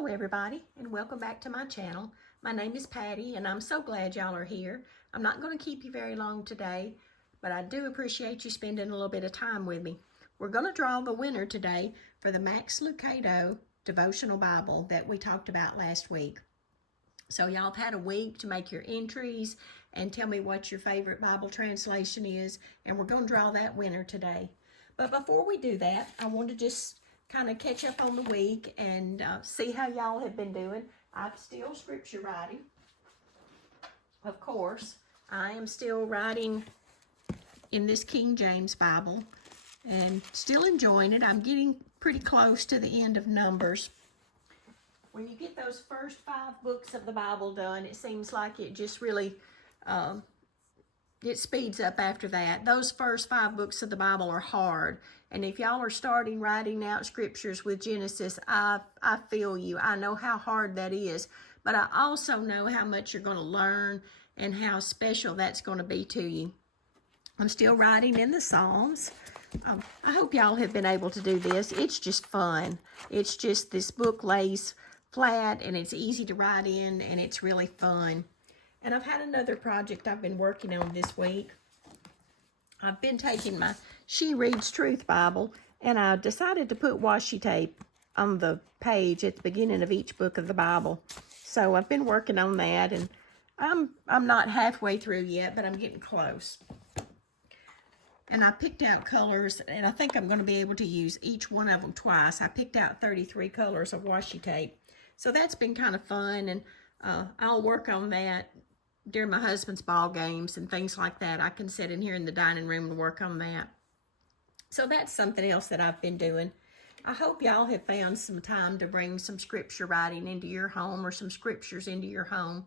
Hello everybody, and welcome back to my channel. My name is Patty, and I'm so glad y'all are here. I'm not going to keep you very long today, but I do appreciate you spending a little bit of time with me. We're going to draw the winner today for the Max Lucado Devotional Bible that we talked about last week. So y'all have had a week to make your entries and tell me what your favorite Bible translation is, and we're going to draw that winner today. But before we do that, I want to just kind of catch up on the week and see how y'all have been doing. I'm still scripture writing, of course. I am still writing in this King James Bible and still enjoying it. I'm getting pretty close to the end of Numbers. When you get those first 5 books of the Bible done, it seems like it just really, it speeds up after that. Those first 5 books of the Bible are hard. And if y'all are starting writing out scriptures with Genesis, I feel you. I know how hard that is. But I also know how much you're going to learn and how special that's going to be to you. I'm still writing in the Psalms. I hope y'all have been able to do this. It's just fun. It's just this book lays flat and it's easy to write in and it's really fun. And I've had another project I've been working on this week. I've been taking my She Reads Truth Bible, and I decided to put washi tape on the page at the beginning of each book of the Bible. So I've been working on that, and I'm not halfway through yet, but I'm getting close. And I picked out colors, and I think I'm going to be able to use each one of them twice. I picked out 33 colors of washi tape. So that's been kind of fun, and I'll work on that during my husband's ball games and things like that. I can sit in here in the dining room and work on that. So that's something else that I've been doing. I hope y'all have found some time to bring some scripture writing into your home or some scriptures into your home.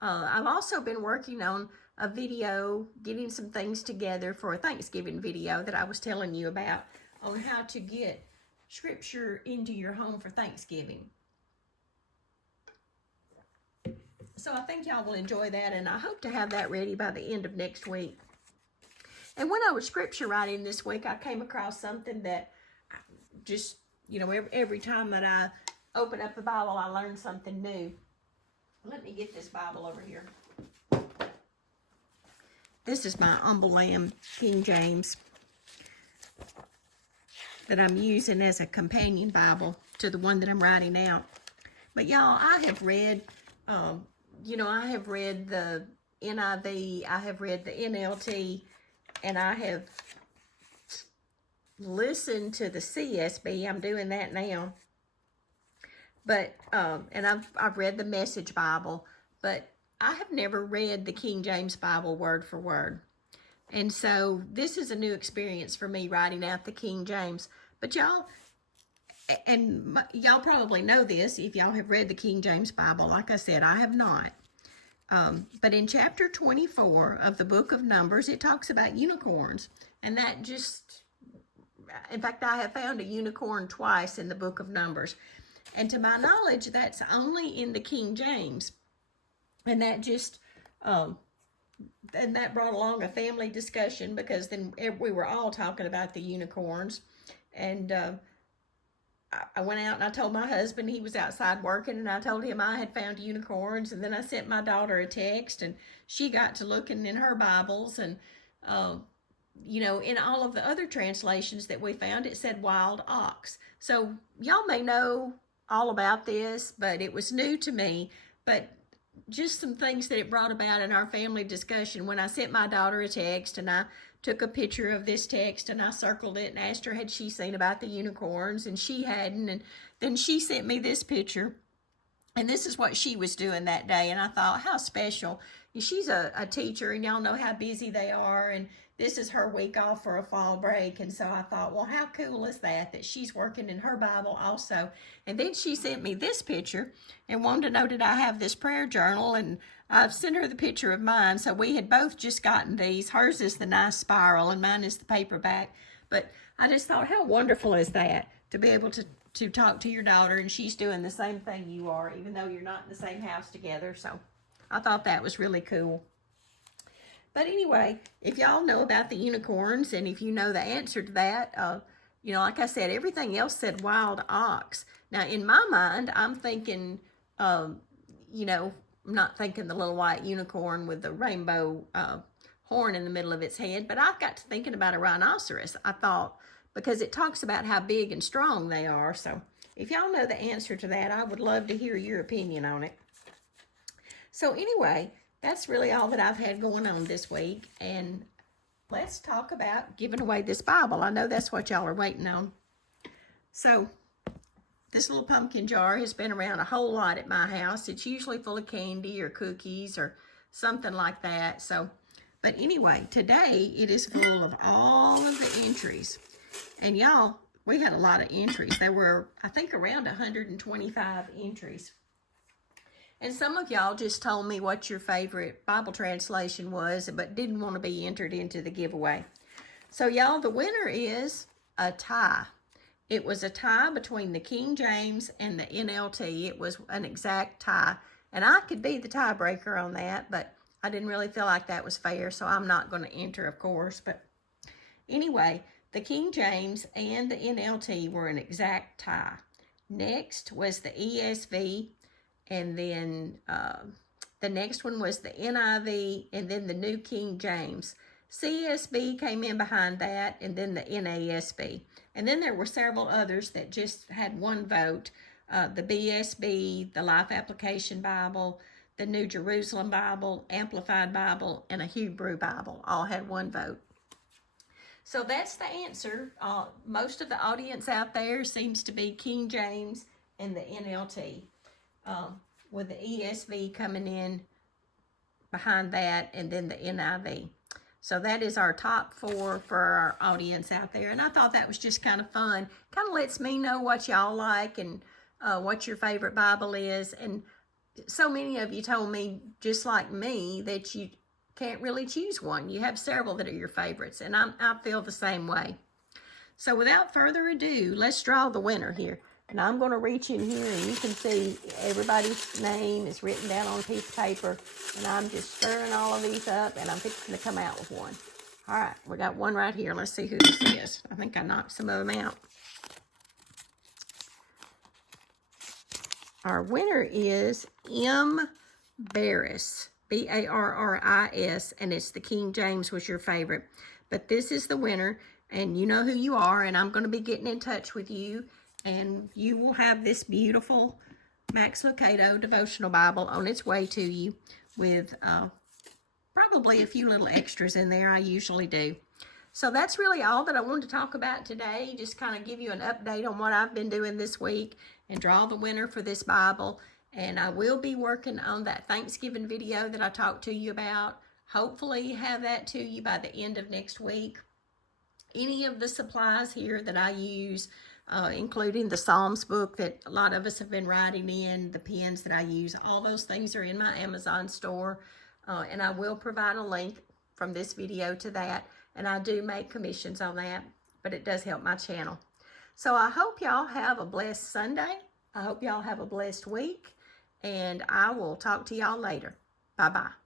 I've also been working on a video, getting some things together for a Thanksgiving video that I was telling you about on how to get scripture into your home for Thanksgiving. So I think y'all will enjoy that, and I hope to have that ready by the end of next week. And when I was scripture writing this week, I came across something that just, you know, every time that I open up the Bible, I learn something new. Let me get this Bible over here. This is my Humble Lamb King James that I'm using as a companion Bible to the one that I'm writing out. But y'all, I have read... I have read the NIV, I have read the NLT, and I have listened to the CSB. I'm doing that now. But, and I've read the Message Bible, but I have never read the King James Bible word for word. And so this is a new experience for me writing out the King James. But y'all, and y'all probably know this if y'all have read the King James Bible. Like I said, I have not. But in chapter 24 of the book of Numbers, it talks about unicorns. And that just, in fact, I have found a unicorn twice in the book of Numbers. And to my knowledge, that's only in the King James. And that just, and that brought along a family discussion, because then we were all talking about the unicorns. And I went out and I told my husband, he was outside working, and I told him I had found unicorns. And then I sent my daughter a text, and she got to looking in her Bibles. And, in all of the other translations that we found, it said wild ox. So y'all may know all about this, but it was new to me. But just some things that it brought about in our family discussion when I sent my daughter a text, and I took a picture of this text and I circled it and asked her had she seen about the unicorns, and she hadn't. And then she sent me this picture, and this is what she was doing that day. And I thought, how special. She's a teacher, and y'all know how busy they are, and this is her week off for a fall break. And so I thought, well, how cool is that she's working in her Bible also. And then she sent me this picture and wanted to know, did I have this prayer journal? And I've sent her the picture of mine. So we had both just gotten these. Hers is the nice spiral, and mine is the paperback. But I just thought, how wonderful is that, to be able to talk to your daughter, and she's doing the same thing you are, even though you're not in the same house together. So I thought that was really cool. But anyway, if y'all know about the unicorns, and if you know the answer to that, You know, like I said, everything else said wild ox. Now, in my mind, I'm thinking, you know, I'm not thinking the little white unicorn with the rainbow horn in the middle of its head, but I got to thinking about a rhinoceros. I thought, because it talks about how big and strong they are. So if y'all know the answer to that, I would love to hear your opinion on it. So anyway, that's really all that I've had going on this week. And let's talk about giving away this Bible. I know that's what y'all are waiting on. So this little pumpkin jar has been around a whole lot at my house. It's usually full of candy or cookies or something like that. So, but anyway, today it is full of all of the entries. And y'all, we had a lot of entries. There were, I think, around 125 entries. And some of y'all just told me what your favorite Bible translation was, but didn't want to be entered into the giveaway. So y'all, the winner is a tie. It was a tie between the King James and the NLT. It was an exact tie. And I could be the tiebreaker on that, but I didn't really feel like that was fair, so I'm not going to enter, of course. But anyway, the King James and the NLT were an exact tie. Next was the ESV. And then the next one was the NIV, and then the New King James. CSB came in behind that, and then the NASB. And then there were several others that just had one vote. The BSB, the Life Application Bible, the New Jerusalem Bible, Amplified Bible, and a Hebrew Bible all had one vote. So that's the answer. Most of the audience out there seems to be King James and the NLT. With the ESV coming in behind that, and then the NIV. So that is our top 4 for our audience out there. And I thought that was just kind of fun. Kind of lets me know what y'all like and what your favorite Bible is. And so many of you told me, just like me, that you can't really choose one. You have several that are your favorites. And I feel the same way. So without further ado, let's draw the winner here. And I'm going to reach in here, and you can see everybody's name is written down on a piece of paper. And I'm just stirring all of these up, and I'm fixing to come out with one. All right, we got one right here. Let's see who this is. I think I knocked some of them out. Our winner is M. Barris, Barris, and it's the King James was your favorite. But this is the winner, and you know who you are, and I'm going to be getting in touch with you. And you will have this beautiful Max Lucado Devotional Bible on its way to you with probably a few little extras in there. I usually do. So that's really all that I wanted to talk about today. Just kind of give you an update on what I've been doing this week and draw the winner for this Bible. And I will be working on that Thanksgiving video that I talked to you about. Hopefully have that to you by the end of next week. Any of the supplies here that I use, including the Psalms book that a lot of us have been writing in, the pens that I use, all those things are in my Amazon store. And I will provide a link from this video to that. And I do make commissions on that, but it does help my channel. So I hope y'all have a blessed Sunday. I hope y'all have a blessed week. And I will talk to y'all later. Bye-bye.